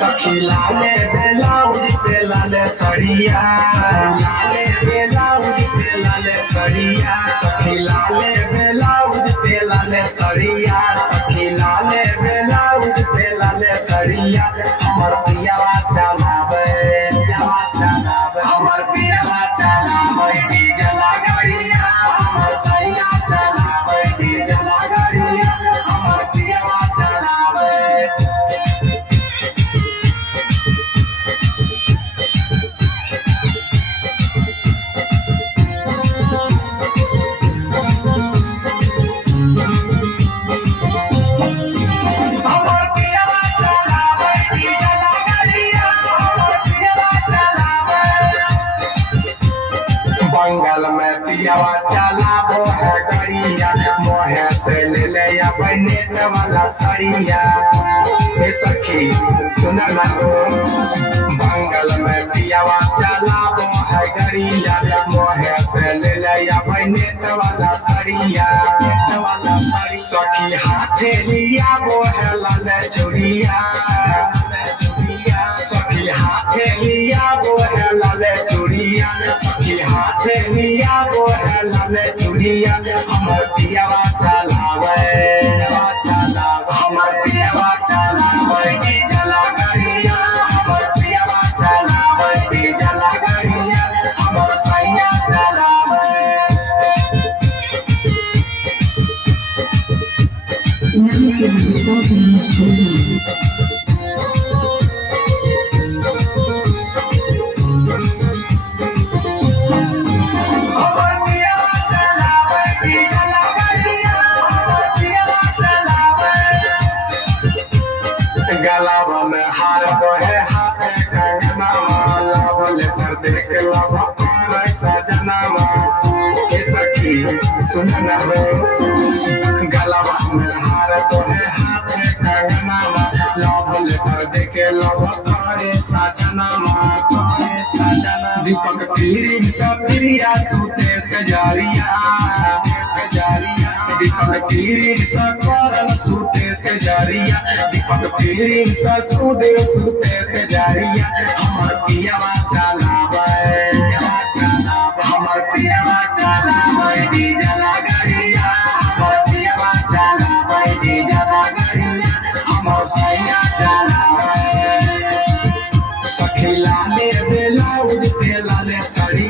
सखी लाले ब्लाउज पे लाले सड़िया लाले ब्लाउज पे लाले सड़िया सखी लाले ब्लाउज पे लाले सड़िया सखी लाले ब्लाउज पे लाले सड़िया हमर पियावा चलावे हमर पियावा चलावे डीजल गाड़िया हमर सैया चलावे डीजल गाड़िया हमर पियावा चलावे। बंगाल में पियावा चलाबो है गड़िया मोहे से ले ले नेट वाला सड़िया हे सखी सुन ना हो बंगाल में पियावा चलाबो है गड़िया मोहे से ले ले नेट वाला सड़िया सखी हाथे लिया वो है लाले चूड़िया सखी हाथे लिया वो है लाले चूड़िया सखी हाथे लिया वो है लाले चूड़िया हमर पियावा चलावे हमर पियावा चलावे डीजल गाड़िया हमर पियावा चलावे डीजल गाड़िया हमर सैया चलावे। गलावा में हार तो है हाथ कंगना लावले पर देख लावा और सजना ये सखी सुन ना हो गलावा में हार तो है हाथ कंगना लावले पर देख लावा और सजना दीपक पीरी सप्रिया सूते सजारिया दीपक पीरी सकरल सूते सजारिया दीपक पीरी ससुदे सूते सजारिया हमर पियावा चलावे हमर पियावा चलावे डीजल गाड़िया हमर पियावा चलावे डीजल गाड़िया हमर सैया चलावे सखी लाले ब्लाउज पे लाले सड़ी